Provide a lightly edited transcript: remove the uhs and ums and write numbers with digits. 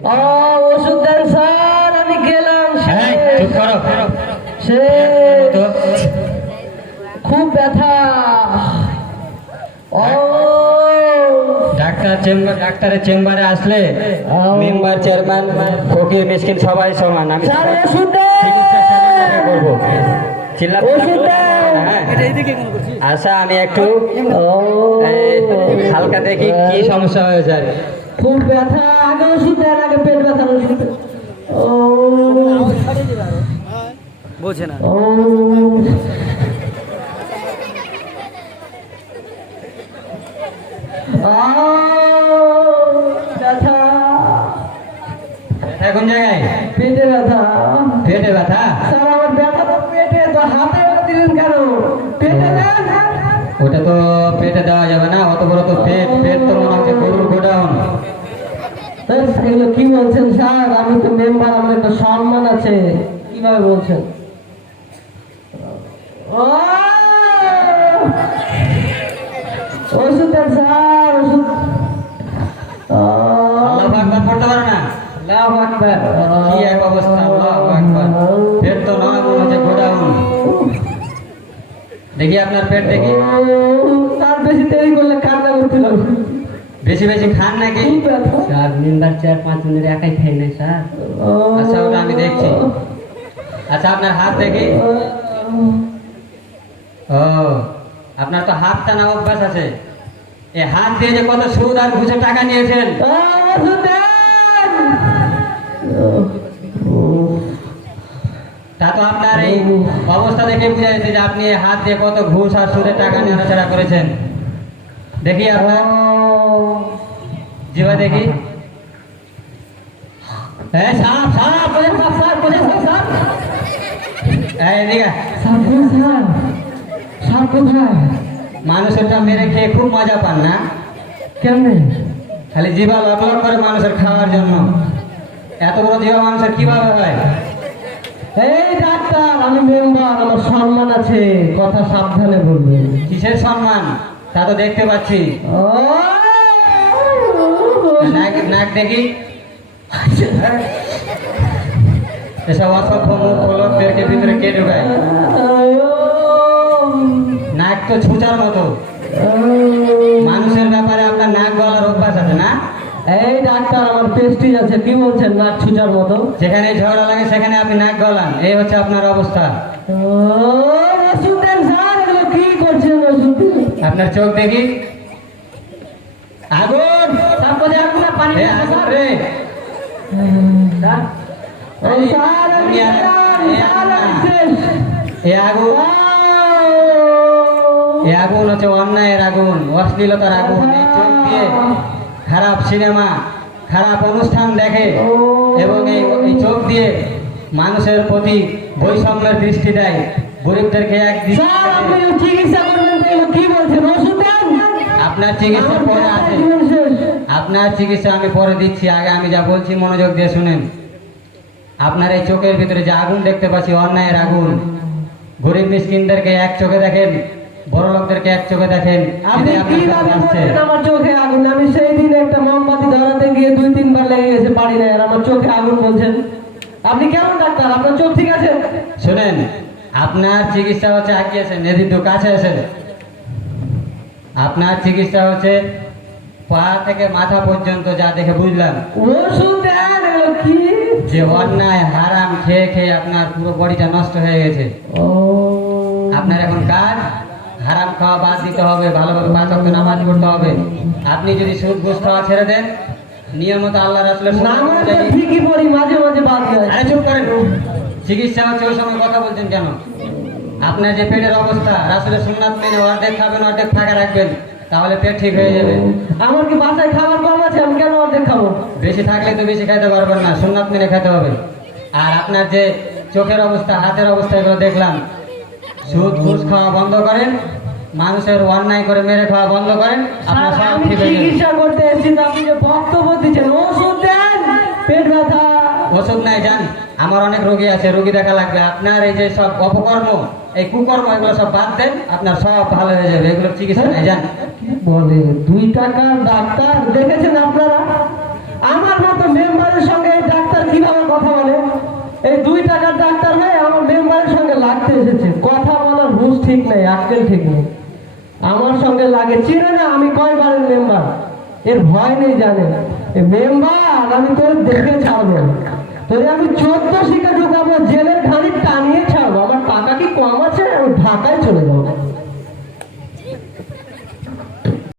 ওষুধ দেন স্যার, আমি গেলাম। চুপ করো। সে খুব ব্যথা। ডাক্তারের চেম্বারে আসলে মেম্বার চেয়ারম্যান ফকির মিসকিন সবাই সমান। আমি করবো আচ্ছা, আমি একটু হালকা দেখি কি সমস্যা হয়েছে। আর খুব ব্যথা, আগে ওষুধ দেন, আগে পেট ব্যথার ওষুধ। বোঝে না। ব্যথা কোন জায়গায়? পেটে ব্যথা। পেটে ব্যথা? স্যার আমার ব্যথা তো পেটে, তো হাতে দিলেন কেন? পেটে দেন। ওটা তো পেটে দেওয়া যাবে না, অত বড় তো পেট। পেট তো মনে হচ্ছে গরুর গোডাউন। এগুলো কি বলছেন স্যার? আমি তো মেম্বার, আমার একটা সম্মান আছে। কিভাবে বলছেন? ওষুধ দেন স্যার, ওষুধ। আল্লাহু আকবার পড়তে পারো না? আল্লাহু আকবার। কি এক অবস্থা! আল্লাহু আকবার। পেট তো নয়, মনে হচ্ছে গোডাউন। দেখি আপনার পেট দেখি। তার বেশি দেরি করলে কান্না করতে হবে। বেশি বেশি খান নাকি? স্যার মেম্বার 4-5 মিনিট একাই খাই না স্যার। আচ্ছা, ওটা আমি দেখছি। আচ্ছা, আপনার হাত দেখি। ও, আপনার তো হাত টানা অভ্যাস আছে। এই হাত দিয়ে যে কত সুদ আর ঘুষে টাকা নিয়েছেন। তা তো আপনার এই অবস্থা দেখে বুঝা যাচ্ছে যে আপনি হাত দিয়ে কত ঘুষ আর সুদের টাকা নেওয়া করেছেন। দেখি আপনার জিভা দেখি। মানুষেরটা মেরে খেয়ে খুব মজা পান না? কেমনে? খালি জিভা লক লক করে মানুষের খাওয়ার জন্য। এত বড় জিভা মানুষের কিভাবে হয়? এই ডাক্তার, আমি মেম্বার, আমার সম্মান আছে, কথা সাবধানে বলবেন। কিসের সম্মান? তা তো দেখতে পাচ্ছি। নাক দেখি। এসব অসভ্য মুখ লোকদেরকে ভিতরে কে ঢুকায়? নাক তো ছুচার মতো। মানুষের ব্যাপারে আপনার নাক গলার অভ্যাস আছে না? এই ডাক্তার, আমার পেস্টিজ আছে। কি বলছেন নাক ছুচার মতো? যেখানে ঝগড়া লাগে সেখানে আপনি নাক গলান। এই হচ্ছে আপনার অবস্থা। ওষুধ দেন স্যার, এগুলো কি করছেন? ওষুধ। আপনার চোখ দেখি। আগুন! তারপরে আগুন না পানি? আগুন রে! আগুন হচ্ছে অন্যায়ের আগুন, অশ্লীলতার আগুন। এই চোখ দিয়ে খারাপ সিনেমা, খারাপ অনুষ্ঠান দেখে এবং এই চোখ দিয়ে মানুষের প্রতি বৈষম্যের দৃষ্টি দেয়, গরিবদেরকে এক চিকিৎসা করবেন। কি বলছেন? ওষুধ দেন। আপনার চিকিৎসা পরে আছে। আপনার চিকিৎসা আমি পরে দিচ্ছি। আগে আমি যা বলছি মনোযোগ দিয়ে শুনেন। আপনার এই চোখের ভিতরে যে আগুন দেখতে পাচ্ছি, অন্যায়ের আগুন। গরিব মিসকিনদেরকে এক চোখে দেখেন, বড় লোকদেরকে এক চোখে দেখেন। আমার চোখে আগুন? আমি সেই দিন একটা মোমবাতি ধরাতে গিয়ে 2-3 বার লেগে গেছে, পারি না। আর আমার চোখে আগুন বলছেন? আপনি কেমন ডাক্তার? আপনার চোখ ঠিক আছে? শুনেন, আপনার চিকিৎসা হচ্ছে আগিয়েছেন, এদিক কাছে এসেন। আপনার চিকিৎসা হচ্ছে পা থেকে মাথা পর্যন্ত, যা দেখে বুঝলাম। ওষুধ দেন। কি যে অন্যায় হারাম খেয়ে খেয়ে আপনার পুরো বডিটা নষ্ট হয়ে গেছে। আপনার এখন কাজ হারাম খাওয়া বাদ দিতে হবে, ভালোভাবে 5 ওয়াক্ত নামাজ পড়তে হবে। আপনি যদি সুদ ঘুষ খাওয়া ছেড়ে দেন, নিয়মিত আল্লাহ রাসূলের ঠিকই পড়ি, মাঝে মাঝে বাদ যায়। আরে চুপ করেন। চিকিৎসা হচ্ছে, ওই সময় কথা বলছেন কেন? আপনার যে পেটের অবস্থা, রাসূলের সুন্নাত মেনে অর্ধেক খাবেন, অর্ধেক ফাঁকা রাখবেন, তাহলে পেট ঠিক হয়ে যাবে। আমার কি বাসায় খাবার কম আছে? আমি কেন অর্ধেক খাবো? বেশি থাকলে তো বেশি খাইতে পারবেন না, সুন্নাত মেনে খেতে হবে। আর আপনার যে চোখের অবস্থা, হাতের অবস্থা, এগুলো দেখলাম। সুদ ঘুষ খাওয়া বন্ধ করেন, মানুষের অন্যায় করে মেরে খাওয়া বন্ধ করেন। আপনার সব ঠিক হয়ে যাবে। চিকিৎসা করতে এসেছি, আপনি যে বক্তব্য দিচ্ছেন, ওষুধ দেন। পেট ব্যথা। ওষুধ নাই, যান। আমার অনেক রোগী আছে, রোগী দেখা লাগবে। আপনার এই যে সব অপকর্ম, এই কুকর্ম, এগুলো সব বাদ দেন, আপনার সব ভালো হয়ে যাবে। এগুলো চিকিৎসা নাই, যান। বলে 2 টাকার ডাক্তার দেখেছেন আপনারা? আমার মতো মেম্বারের ঠিক নাই, আক্কেল ঠিক নেই। আমার সঙ্গে লাগে, চিনে না আমি কয়বারের মেম্বার, এর ভয় নেই জানে। মেম্বার আমি তোর দেখে ছাড়বো, তোরে আমি 14 শিখে ঢুকাবো, জেলের ঘানি